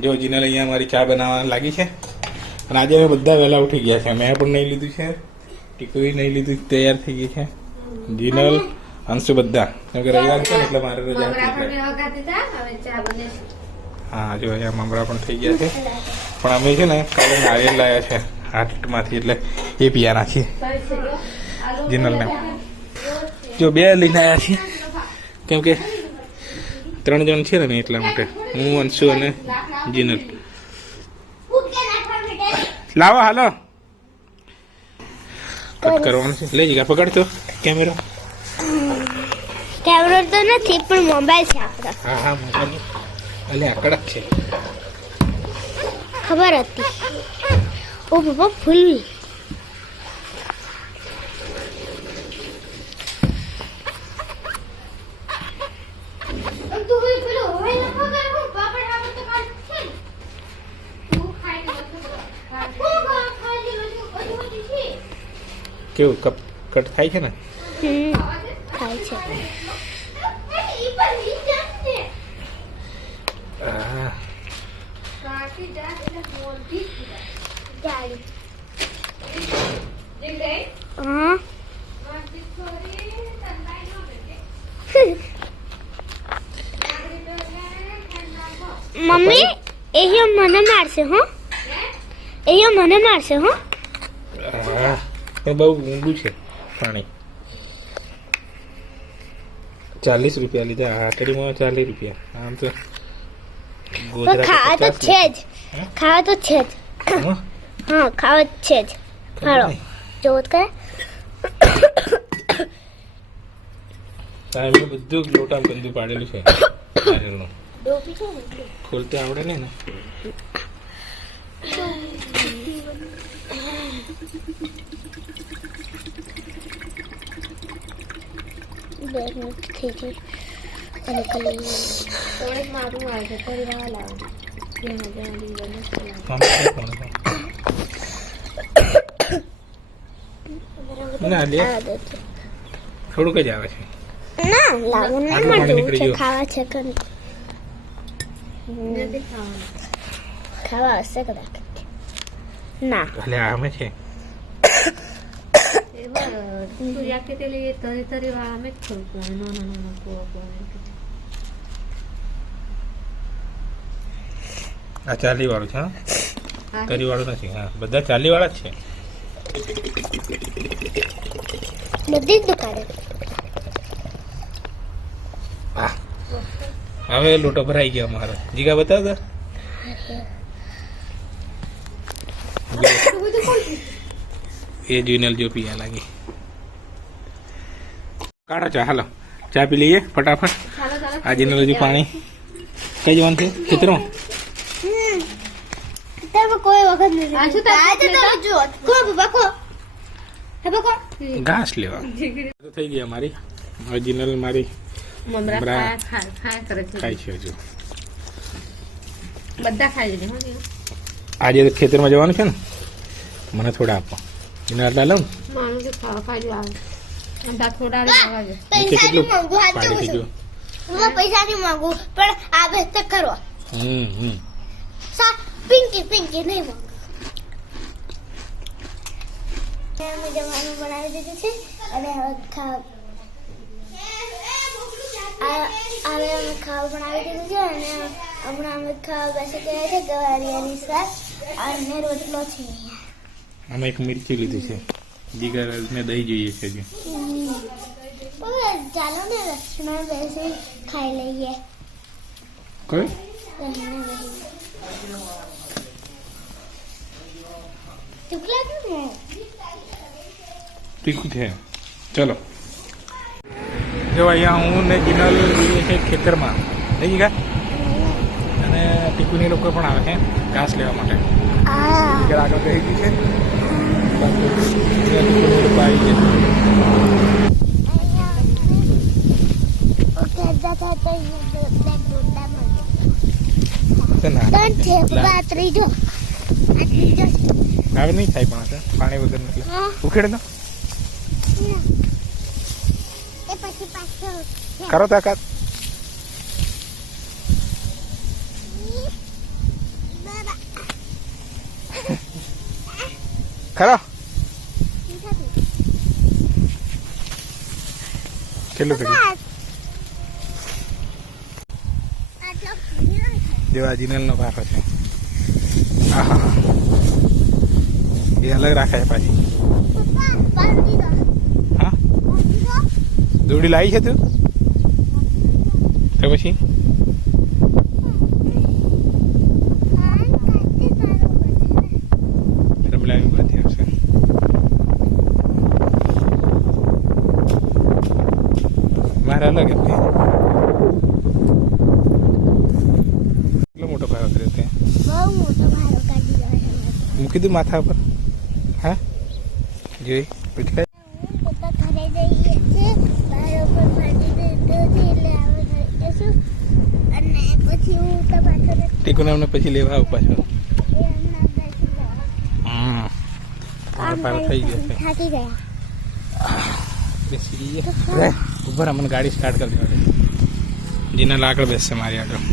જો જીનલ અહીંયા મારી ચા બનાવવા લાગી છે અને આજે અમે બધા વહેલા ઉઠી ગયા છે. મેં પણ નહીં લીધું છે, ટીકુએ નહીં લીધું, તૈયાર થઈ ગઈ છે જીનલ, અંશુ બધા. કેમ કે રવિવાર છે ને એટલે મારે રજા હતી. હા જો અહીંયા મમરા પણ થઈ ગયા છે. પણ અમે છે ને કાલે નારિયેળ લાવ્યા છે હાટમાંથી, એટલે એ પીવાના છીએ જીનલને. જો 2 લઈને આવ્યા છીએ કેમ કે 3 જણ છે ને એટલા માટે. હું, અંશુ અને જીનલ. લાવો હાલો કટ કરવાનું છે. લઈ જગા પકડતો કેમેરો. કેમેરો તો નથી પણ મોબાઈલ છે આપણો. હા હા મોબાઈલ. અલે આ કડક છે. ખબર હતી. ઓ બાબા ફૂલ. કેવું કટ થાય છે ને? થાય છે. હા મમ્મી એ મને મારશે હો, એ મને મારશે હો. પણ બહુ ઊંડું છે પાણી. 40 રૂપિયા લીધા હાટડીમાં. 40 રૂપિયા. આમ તો ખાવા તો છે જ, ખાવા તો છે જ. હા ખાવા જ છે જ. હાલો જોત કરે. સાહેબ બધું લોટામ ગંદુ પાડેલું છે નારિયેળનું. ખોલતે આવડે ને. અને કલી થોડેક મારું આવે છે થોડી રાહ લાવો. ના લે થોડુંક જ આવે છે. ના લાવો ના મળતું છે. ખાવા છે કે ખાવા હશે કદાચ. ના એટલે આમે છે. આ 40 વાળું છે. હા 30 વાળું નથી. હા બધા 40 વાળા જ છે બધી જ દુકાને. હા હવે લોટો ભરાઈ ગયો અમારો. જીગા બતાવ તો. એ જીનલ જો પીવા લાગી. કાઢો ચા. હાલો ચા પી લઈએ ફટાફટ. આ જીનલ હજુ પાણી કઈ જવાનું છે ખેતરમાં. કોઈ વખત નથી ઘાસ લેવા થઈ ગયા મારી. જીનલ મારી મમરા ખાય છે હજુ. બધા ખાઈ લીધે. આજે ખેતરમાં જવાનું છે ને, મને થોડા આપો. જીનલ આટલા લઉં. પૈસા નહીં માંગુ પણ આ બેસ્ટ કરો. પિંકી પિંકી નહીં માંગુ. અમે જમવાનું બનાવી દીધું છે અને હવે અમે ખાવા બનાવી દીધું છે અને હમણાં અમે ખાવા બેસી ગયા છે. ગવારિયાની શાક અને રોટલો છે. અમે એક મિરચી લીધી છે. જીગરને દહીં જોઈએ છે હજી. ચાલો ને રસમાં બેસી ખાઈ લઈએ. કોઈ તીખું છે. ચલો જો અહીંયા હું ને જીનલ જઈએ છે ખેતરમાં. નહીં જીગા? અને ટીકુની લોકો પણ આવે છે ઘાસ લેવા માટે. જીગર આગળ ગઈ ગઈ છે. હવે નહીં થાય પણ પાણી વગર નથી. ઉખેડે તો કરો તાકાત. ખરો કેટલું કર્યું જેવા જીનલનો પાકો છે આહા એ અલગ રાખાય પાછી હા દોડી લાવી છે તું તો પછી રમલાવી બાંધી આવશે મારે અલગ હતી કેટલો મોટો ભાવ કર્યો તે મૂકી દઉં માથા પર હા જોઈ એટલે ટીકુને અમને પછી લેવા આવું પાછો પાર થઈ ગયા થાકી ગયા બેસી જઈએ ઉભા મને ગાડી સ્ટાર્ટ કરી દેવા જીના લાકડ બેસશે મારી આગળ